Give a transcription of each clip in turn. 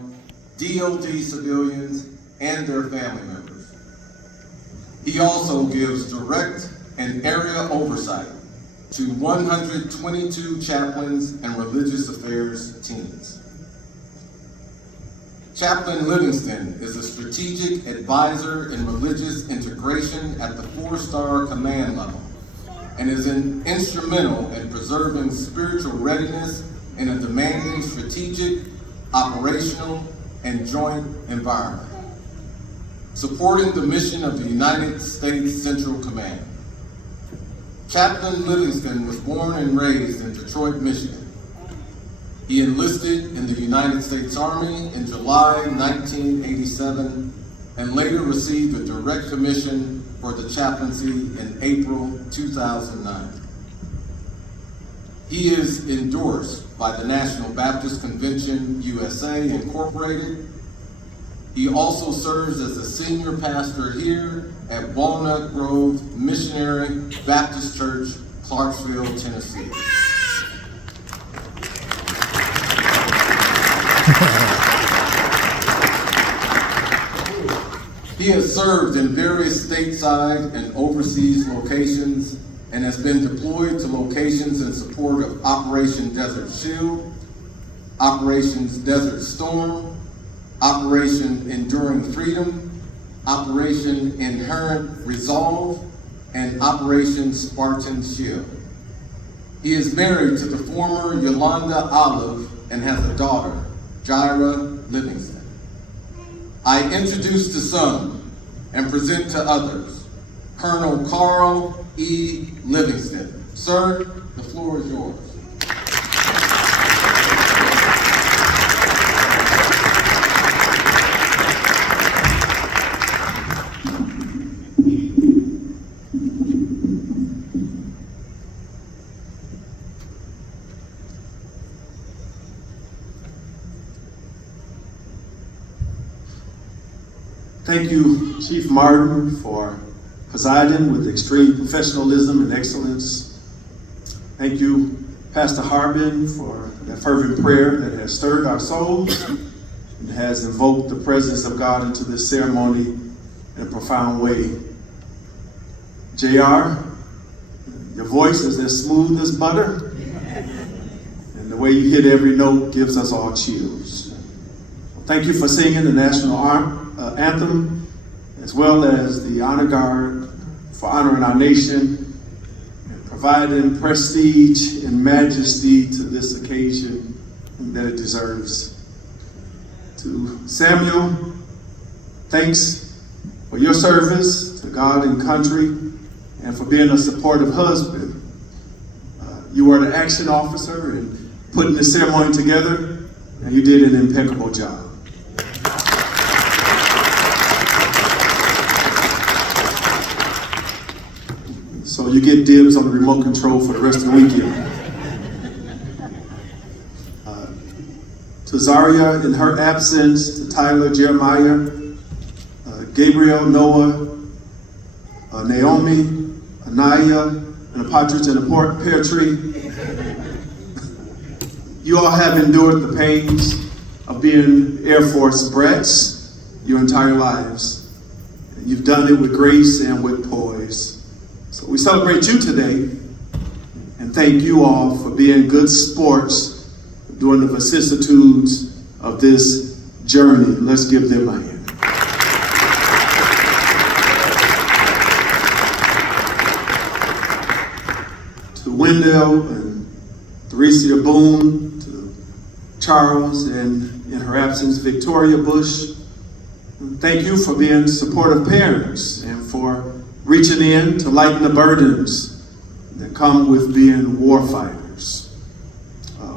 DOD civilians, and their family members. He also gives direct and area oversight to 122 chaplains and religious affairs teams. Chaplain Livingston is a strategic advisor in religious integration at the 4-star command level and is instrumental in preserving spiritual readiness in a demanding strategic, operational, and joint environment, supporting the mission of the United States Central Command. Chaplain Livingston was born and raised in Detroit, Michigan. He enlisted in the United States Army in July 1987 and later received a direct commission for the chaplaincy in April 2009. He is endorsed by the National Baptist Convention USA Incorporated. He also serves as a senior pastor here at Walnut Grove Missionary Baptist Church, Clarksville, Tennessee. He has served in various stateside and overseas locations and has been deployed to locations in support of Operation Desert Shield, Operations Desert Storm, Operation Enduring Freedom, Operation Inherent Resolve, and Operation Spartan Shield. He is married to the former Yolanda Olive and has a daughter, Jaira Livingston. I introduce to some and present to others, Colonel Carl E. Livingston. Sir, the floor is yours. Thank you, Chief Martin, for presiding with extreme professionalism and excellence. Thank you, Pastor Harbin, for that fervent prayer that has stirred our souls and has invoked the presence of God into this ceremony in a profound way. JR, your voice is as smooth as butter, and the way you hit every note gives us all chills. Thank you for singing the national anthem, as well as the honor guard for honoring our nation and providing prestige and majesty to this occasion that it deserves. To Samuel, thanks for your service to God and country and for being a supportive husband. You were the action officer and putting the ceremony together, and you did an impeccable job. So you get dibs on the remote control for the rest of the weekend. To Zaria in her absence, to Tyler, Jeremiah, Gabriel, Noah, Naomi, Anaya, and a partridge in a pear tree. You all have endured the pains of being Air Force brats your entire lives. You've done it with grace and with poise. So we celebrate you today and thank you all for being good sports during the vicissitudes of this journey. Let's give them a hand. To Wendell and Theresia Boone, to Charles, and in her absence, Victoria Bush, thank you for being supportive parents and for reaching in to lighten the burdens that come with being war fighters.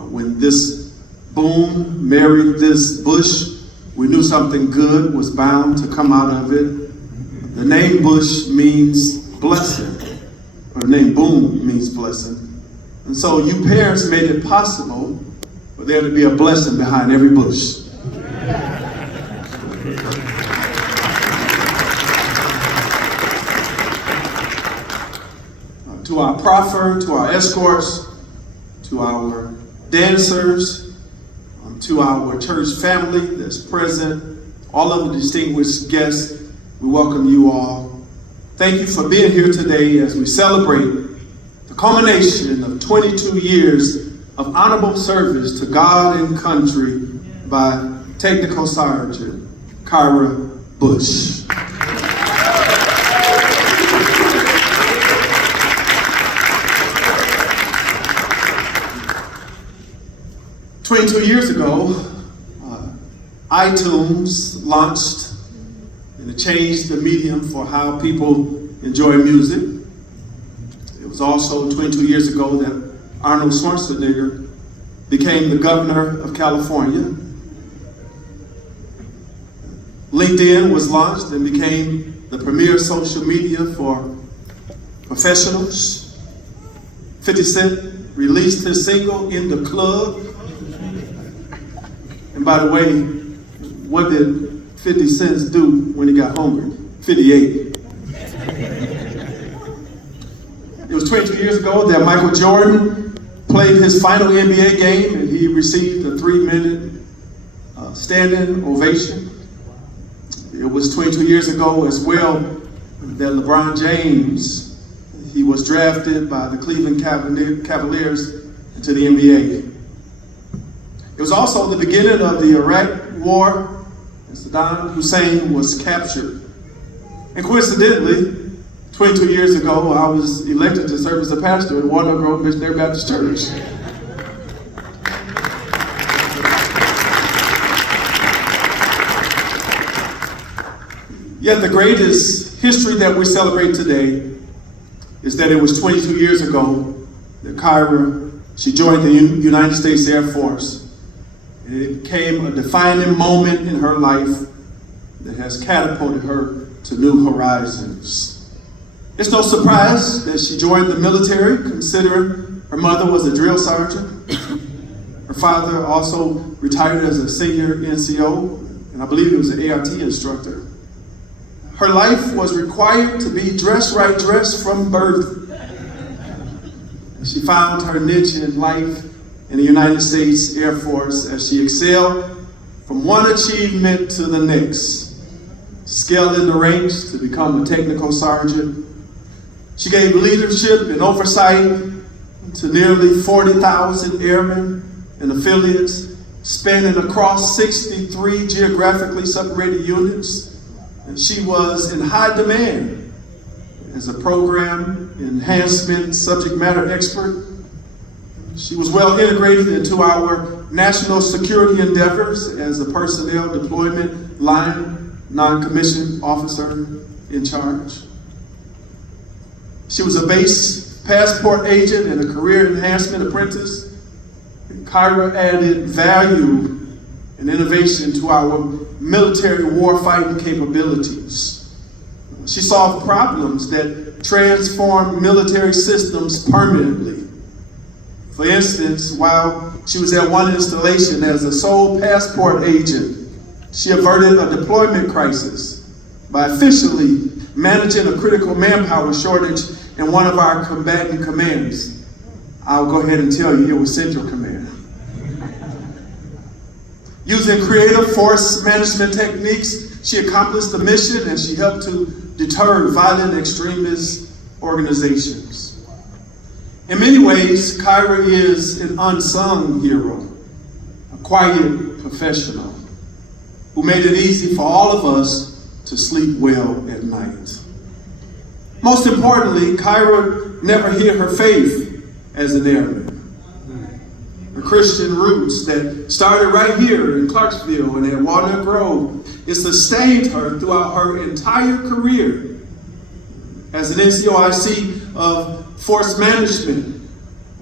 When this Boone married this Bush, we knew something good was bound to come out of it. The name Bush means blessing, or the name Boone means blessing. And so you parents made it possible for there to be a blessing behind every bush. To our proffer, to our escorts, to our dancers, to our church family that's present, all of the distinguished guests, we welcome you all. Thank you for being here today as we celebrate the culmination of 22 years of honorable service to God and country by Technical Sergeant Kyra Bush. "22 years ago, iTunes launched, and it changed the medium for how people enjoy music. It was also 22 years ago that Arnold Schwarzenegger became the governor of California. LinkedIn was launched and became the premier social media for professionals. 50 Cent released his single "In the Club." And by the way, what did 50 Cent do when he got hungry? 58. It was 22 years ago that Michael Jordan played his final NBA game and he received a 3-minute standing ovation. It was 22 years ago as well that LeBron James, he was drafted by the Cleveland Cavaliers into the NBA. It was also the beginning of the Iraq War, and Saddam Hussein was captured. And coincidentally, 22 years ago, I was elected to serve as a pastor at Walnut Grove Missionary Baptist Church. Yet the greatest history that we celebrate today is that it was 22 years ago that Kyra, she joined the United States Air Force. And it became a defining moment in her life that has catapulted her to new horizons. It's no surprise that she joined the military, considering her mother was a drill sergeant. Her father also retired as a senior NCO, and I believe he was an ART instructor. Her life was required to be dress right dress from birth. She found her niche in life in the United States Air Force as she excelled from one achievement to the next, scaling the ranks to become a technical sergeant. She gave leadership and oversight to nearly 40,000 airmen and affiliates, spanning across 63 geographically separated units. And she was in high demand as a program enhancement subject matter expert. She was well integrated into our national security endeavors as a personnel deployment line non-commissioned officer in charge. She was a base passport agent and a career enhancement apprentice. And Kyra added value and innovation to our military warfighting capabilities. She solved problems that transformed military systems permanently. For instance, while she was at one installation as a sole passport agent, she averted a deployment crisis by officially managing a critical manpower shortage in one of our combatant commands. I'll go ahead and tell you, it was Central Command. Using creative force management techniques, she accomplished the mission and she helped to deter violent extremist organizations. In many ways, Kyra is an unsung hero, a quiet professional who made it easy for all of us to sleep well at night. Most importantly, Kyra never hid her faith as an airman. Her Christian roots that started right here in Clarksville and at Walnut Grove, it sustained her throughout her entire career as an NCOIC of Force Management,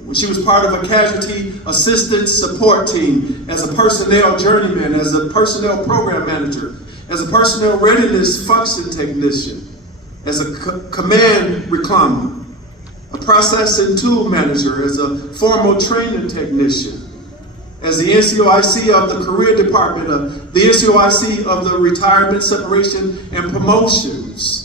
when she was part of a casualty assistance support team, as a personnel journeyman, as a personnel program manager, as a personnel readiness function technician, as a command reclaimer, a processing tool manager, as a formal training technician, as the NCOIC of the career department, of the NCOIC of the retirement, separation, and promotions,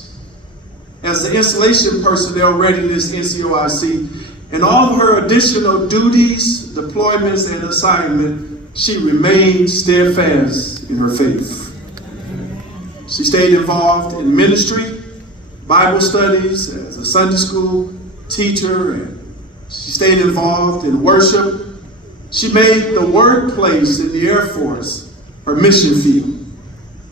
as the installation personnel readiness NCOIC, and all of her additional duties, deployments, and assignment she remained steadfast in her faith. She stayed involved in ministry, Bible studies, as a Sunday school teacher, and she stayed involved in worship. She made the workplace in the Air Force her mission field.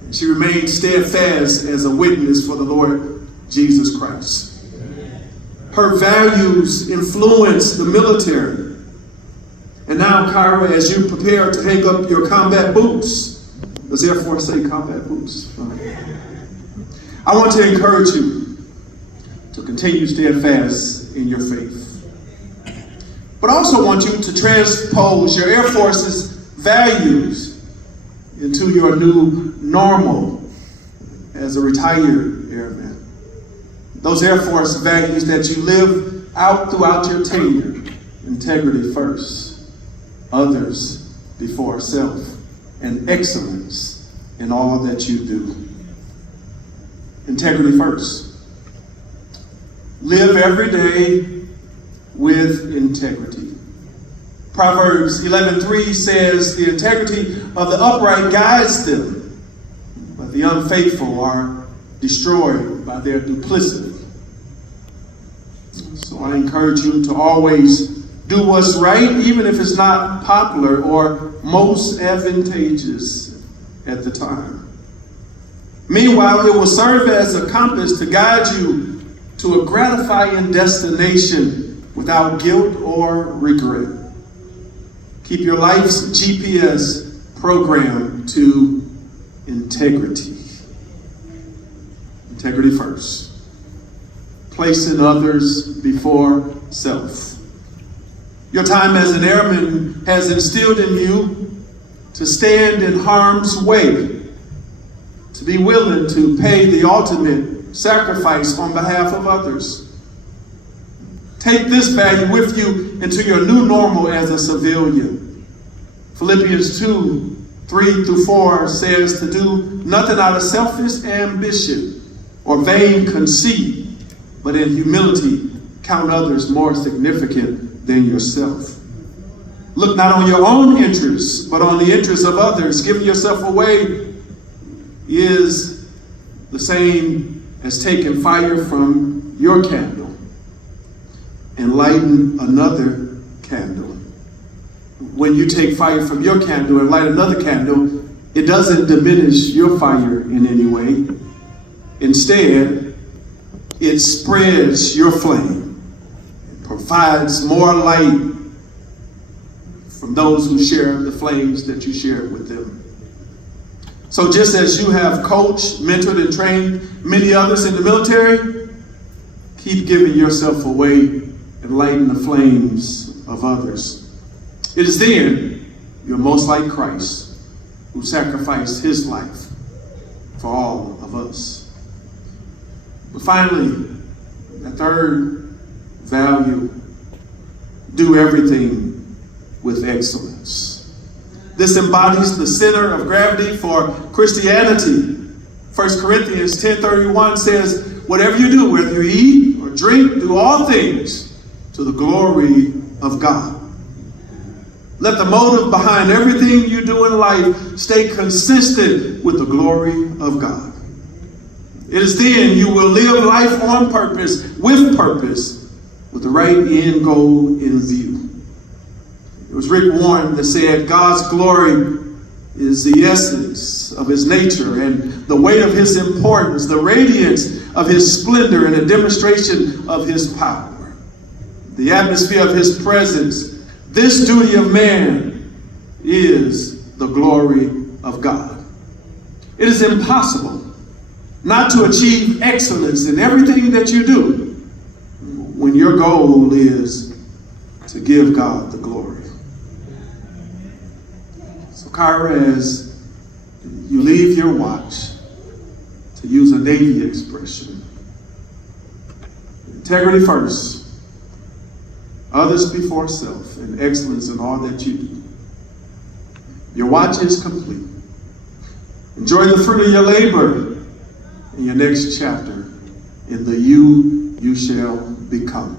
And she remained steadfast as a witness for the Lord Jesus Christ. Her values influenced the military. And now, Kyra, as you prepare to take up your combat boots, does the Air Force say combat boots? I want to encourage you to continue steadfast in your faith. But I also want you to transpose your Air Force's values into your new normal as a retired airman. Those Air Force values that you live out throughout your tenure. Integrity first, others before self, and excellence in all that you do. Integrity first. Live every day with integrity. Proverbs 11:3 says, the integrity of the upright guides them, but the unfaithful are destroyed by their duplicity. So I encourage you to always do what's right, even if it's not popular or most advantageous at the time. Meanwhile, it will serve as a compass to guide you to a gratifying destination without guilt or regret. Keep your life's GPS programmed to integrity. Integrity first. Placing others before self. Your time as an airman has instilled in you to stand in harm's way, to be willing to pay the ultimate sacrifice on behalf of others. Take this value with you into your new normal as a civilian. Philippians 2:3-4 says to do nothing out of selfish ambition or vain conceit, but in humility count others more significant than yourself. Look not on your own interests, but on the interests of others. Giving yourself away is the same as taking fire from your candle and lighting another candle. When you take fire from your candle and light another candle, it doesn't diminish your fire in any way. Instead, it spreads your flame. It provides more light from those who share the flames that you share with them. So just as you have coached, mentored, and trained many others in the military, keep giving yourself away and lighting the flames of others. It is then you're most like Christ, who sacrificed his life for all of us. But finally, the third value, do everything with excellence. This embodies the center of gravity for Christianity. 1 Corinthians 10:31 says, whatever you do, whether you eat or drink, do all things to the glory of God. Let the motive behind everything you do in life stay consistent with the glory of God. It is then you will live life on purpose, with the right end goal in view. It was Rick Warren that said, God's glory is the essence of his nature and the weight of his importance, the radiance of his splendor and a demonstration of his power. The atmosphere of his presence. This duty of man is the glory of God. It is impossible not to achieve excellence in everything that you do when your goal is to give God the glory. So, Kyra, as you leave your watch, to use a Navy expression, integrity first, others before self, and excellence in all that you do. Your watch is complete. Enjoy the fruit of your labor in your next chapter in the you shall become.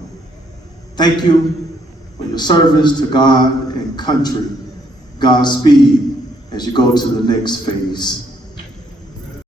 Thank you for your service to God and country Godspeed as you go to the next phase.